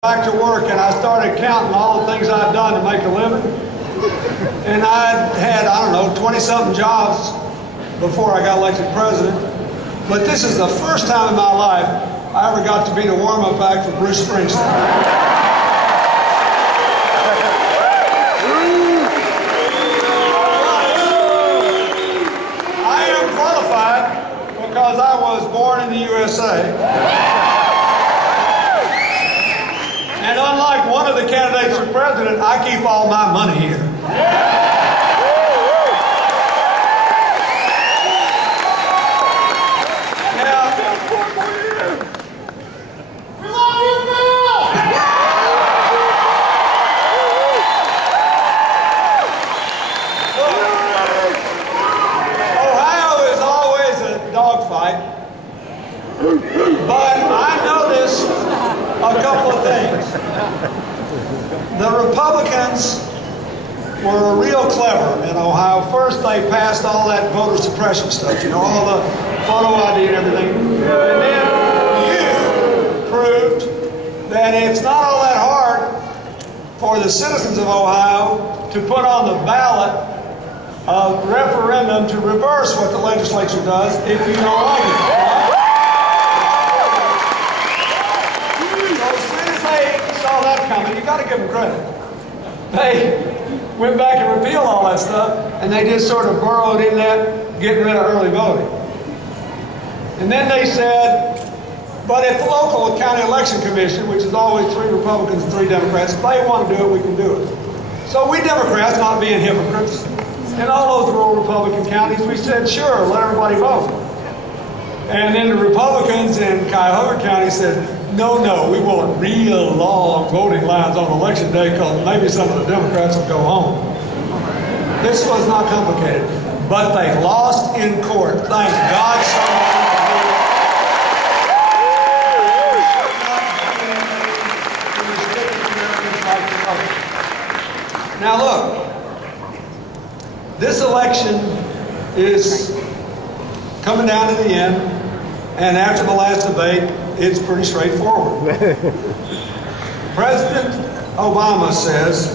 Back to work, and I started counting all the things I'd done to make a living. And I had, I don't know, 20-something jobs before I got elected president. But this is the first time in my life I ever got to be the warm-up act for Bruce Springsteen. I am qualified because I was born in the USA. And unlike one of the candidates for president, I keep all my money here. Now, we love you, Bill! Ohio is always a dogfight, but I noticed a couple of things. The Republicans were real clever in Ohio. First, they passed all that voter suppression stuff, you know, all the photo ID and everything. And then you proved that it's not all that hard for the citizens of Ohio to put on the ballot a referendum to reverse what the legislature does if you don't like it. You got to give them credit. They went back and repealed all that stuff, and they just sort of burrowed in that, getting rid of early voting. And then they said, but if the local county election commission, which is always 3 Republicans and 3 Democrats, if they want to do it, we can do it. So we Democrats, not being hypocrites, in all those rural Republican counties, we said, sure, let everybody vote. And then the Republicans in Cuyahoga County said, no, we want real long voting lines on election day because maybe some of the Democrats will go home. This was not complicated, but they lost in court. Thank God someone. Now look, this election is coming down to the end, and after the last debate, it's pretty straightforward. President Obama says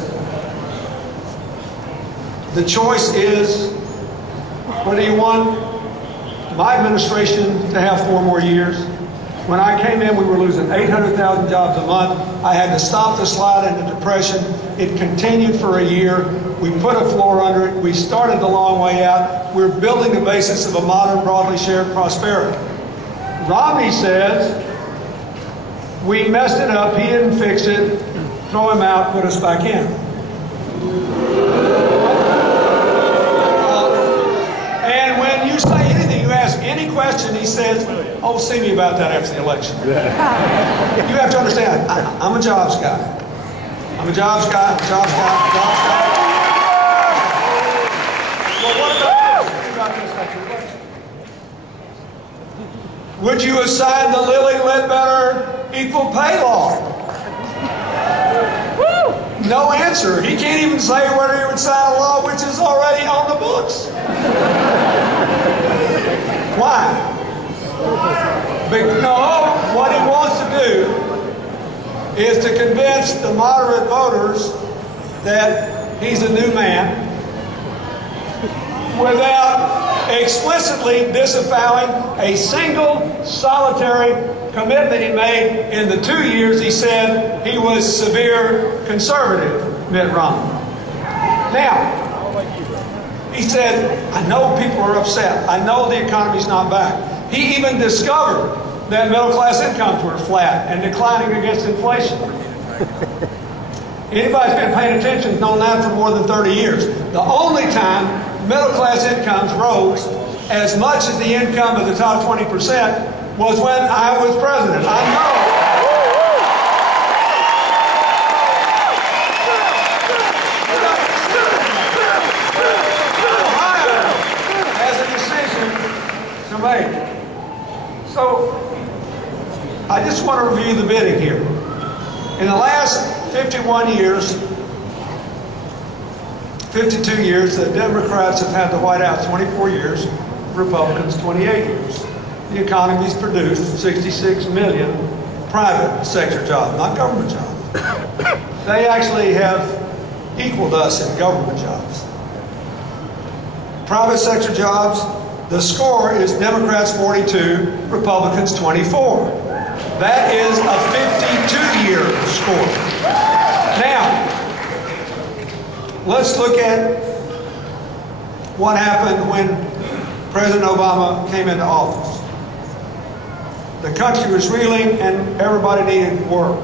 the choice is whether you want my administration to have 4 more years. When I came in, we were losing 800,000 jobs a month. I had to stop the slide into depression. It continued for a year. We put a floor under it. We started the long way out. We're building the basis of a modern, broadly shared prosperity. Romney says, we messed it up, he didn't fix it, throw him out, put us back in. And when you say anything, you ask any question, he says, oh, see me about that after the election. You have to understand, I'm a jobs guy. I'm a jobs guy, jobs guy. Well, what about this? What about this after the election? Would you assign the Lilly Ledbetter equal pay law? No answer. He can't even say whether he would sign a law which is already on the books. Why? No, what he wants to do is to convince the moderate voters that he's a new man without explicitly disavowing a single solitary commitment he made in the 2 years he said he was severe conservative, Mitt Romney. Now, he said, I know people are upset. I know the economy's not back. He even discovered that middle-class incomes were flat and declining against inflation. Anybody's been paying attention has known that for more than 30 years. The only time middle-class incomes rose as much as the income of the top 20% was when I was president. I know. Ohio has a decision to make. So, I just want to review the bidding here. In the last 51 years, 52 years, the Democrats have had the White House 24 years, Republicans 28 years. The economy's produced 66 million private sector jobs, not government jobs. They actually have equaled us in government jobs. Private sector jobs, the score is Democrats 42, Republicans 24. That is a 52-year score. Now, let's look at what happened when President Obama came into office. The country was reeling and everybody needed work.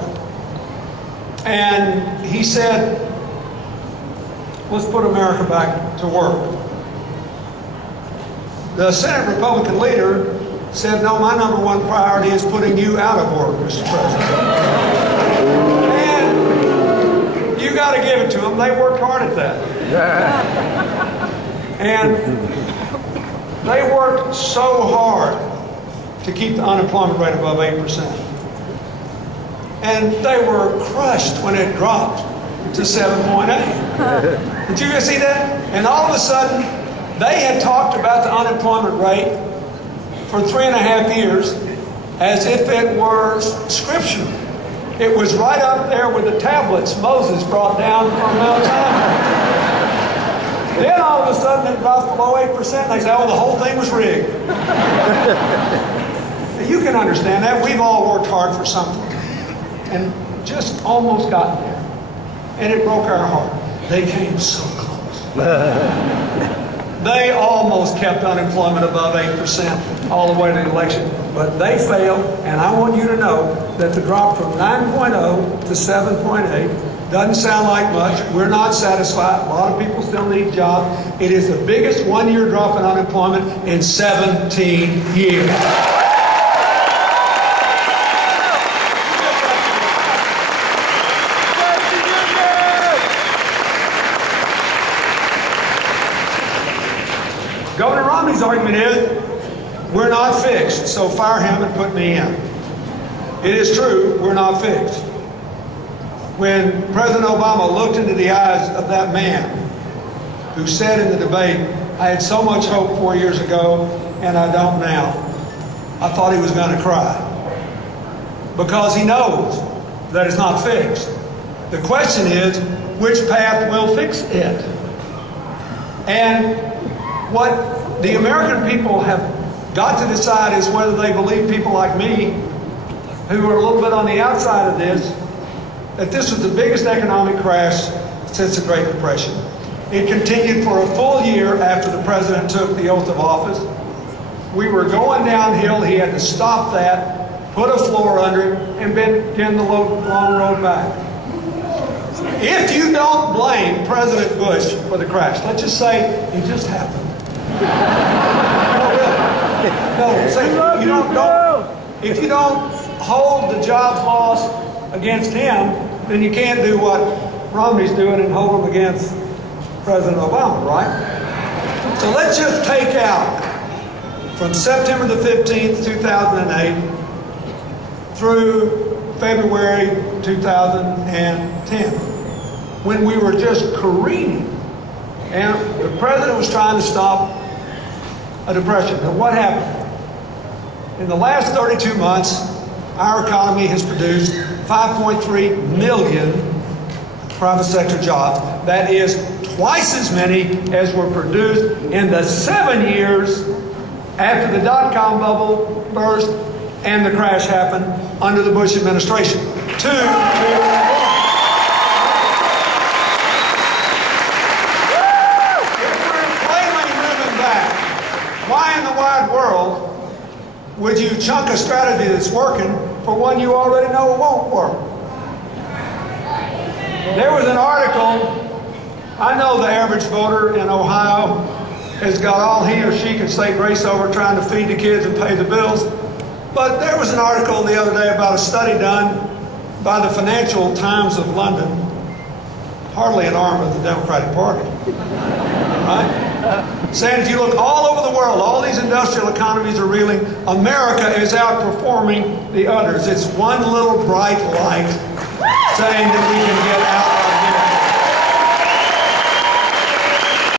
And he said, let's put America back to work. The Senate Republican leader said, no, my number one priority is putting you out of work, Mr. President. And you got to give it to them. They worked hard at that. And they worked so hard to keep the unemployment rate above 8%. And they were crushed when it dropped to 7.8. Did you guys see that? And all of a sudden, they had talked about the unemployment rate for 3.5 years as if it were scripture. It was right up there with the tablets Moses brought down from Mount Sinai. Then all of a sudden it drops below 8%. And they say, oh, the whole thing was rigged. You can understand that. We've all worked hard for something and just almost gotten there. And it broke our heart. They came so close. They almost kept unemployment above 8% all the way to the election. But they failed. And I want you to know that the drop from 9.0 to 7.8 doesn't sound like much. We're not satisfied. A lot of people still need jobs. It is the biggest one-year drop in unemployment in 17 years. Governor Romney's argument is, we're not fixed, so fire him and put me in. It is true, we're not fixed. When President Obama looked into the eyes of that man who said in the debate, I had so much hope 4 years ago, and I don't now, I thought he was going to cry. Because he knows that it's not fixed. The question is, which path will fix it? And what the American people have got to decide is whether they believe people like me, who are a little bit on the outside of this, that this was the biggest economic crash since the Great Depression. It continued for a full year after the president took the oath of office. We were going downhill. He had to stop that, put a floor under it, and begin the long road back. If you don't blame President Bush for the crash, let's just say it just happened. No, say you don't. If you don't hold the jobs lost against him, then you can't do what Romney's doing and hold them against President Obama, right? So let's just take out from September the 15th, 2008 through February 2010, when we were just careening and the president was trying to stop a depression. Now what happened? In the last 32 months, our economy has produced 5.3 million private sector jobs. That is twice as many as were produced in the 7 years after the dot-com bubble burst and the crash happened under the Bush administration. Why in the wide world would you chunk a strategy that's working for one you already know won't work? There was an article, I know the average voter in Ohio has got all he or she can say grace over trying to feed the kids and pay the bills, but there was an article the other day about a study done by the Financial Times of London, hardly an arm of the Democratic Party, right? Saying if you look all over the world, all these industrial economies are reeling. America is outperforming the others. It's one little bright light saying that we can get out